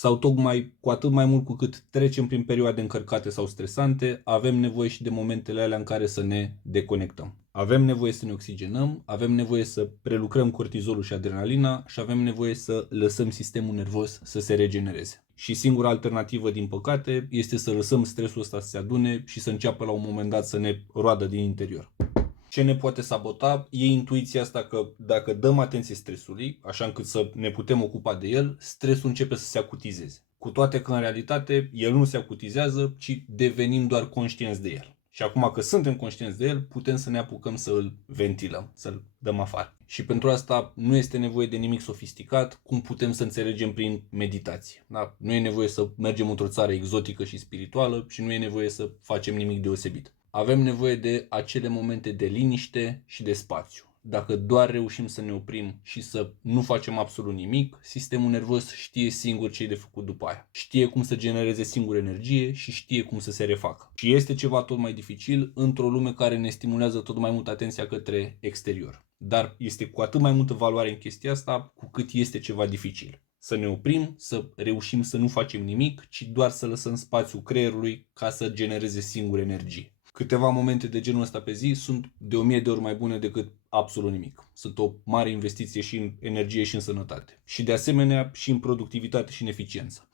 sau tocmai cu atât mai mult cu cât trecem prin perioade încărcate sau stresante, avem nevoie și de momentele alea în care să ne deconectăm. Avem nevoie să ne oxigenăm, avem nevoie să prelucrăm cortizolul și adrenalina și avem nevoie să lăsăm sistemul nervos să se regenereze. Și singura alternativă, din păcate, este să lăsăm stresul ăsta să se adune și să înceapă la un moment dat să ne roadă din interior. Ce ne poate sabota e intuiția asta că dacă dăm atenție stresului, așa încât să ne putem ocupa de el, stresul începe să se acutizeze. Cu toate că în realitate el nu se acutizează, ci devenim doar conștienți de el. Și acum că suntem conștienți de el, putem să ne apucăm să îl ventilăm, să-l dăm afară. Și pentru asta nu este nevoie de nimic sofisticat, cum putem să înțelegem prin meditație. Da? Nu e nevoie să mergem într-o țară exotică și spirituală și nu e nevoie să facem nimic deosebit. Avem nevoie de acele momente de liniște și de spațiu. Dacă doar reușim să ne oprim și să nu facem absolut nimic, sistemul nervos știe singur ce e de făcut după aia. Știe cum să genereze singur energie și știe cum să se refacă. Și este ceva tot mai dificil într-o lume care ne stimulează tot mai mult atenția către exterior. Dar este cu atât mai multă valoare în chestia asta cu cât este ceva dificil. Să ne oprim, să reușim să nu facem nimic, ci doar să lăsăm spațiu creierului ca să genereze singur energie. Câteva momente de genul ăsta pe zi sunt de 1000 de ori mai bune decât absolut nimic. Sunt o mare investiție și în energie și în sănătate. Și de asemenea și în productivitate și în eficiență.